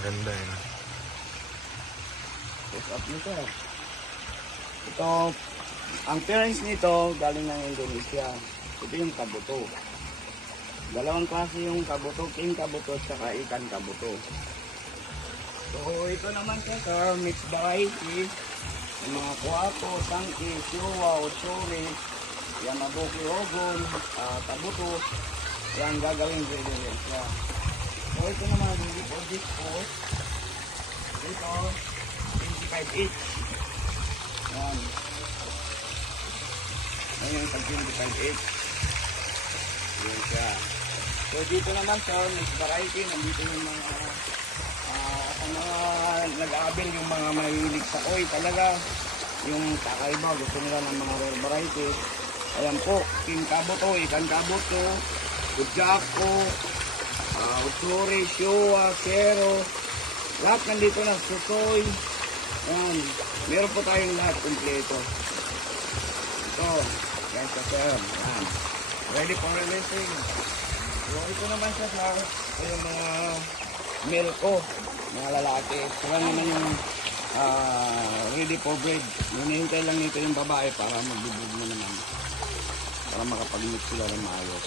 Ganda yun. Push up nito. Ito, ang parents nito galing ng Indonesia. Ito yung kabuto. Dalawang klase yung kabuto, king kabuto at ikan kabuto. So ito naman sir, mixed variety. Yung mga kuwapo, tangki, siwa, otsuri, yamabuki ogon, kabuto. Yan gagawin ingredients niya. So ito naman, hindi po disco. Ito, 25 each. Yan. Ngayon, pag 25 each. Yan siya. So dito naman sir, mixed variety. Nandito yung mga nag-aabil, yung mga mahilig sa koi talaga. Yung kakaiba, gusto nila ng mga rare variety. Ayan po, king kabuto, ikan kabuto, kujako, utsuri, shiwa, kero. Lahat nandito na, susoy. Ayan, meron po tayong lahat kumpleto. Ito, yan sa sir. Ayan, ready for releasing. So ito naman siya sa yung mga male ko, mga lalaki. Sila naman yung ready for breed. Hinihintay lang nito yung babae para magbubog na naman. Para makapag-meet sila ng maayos.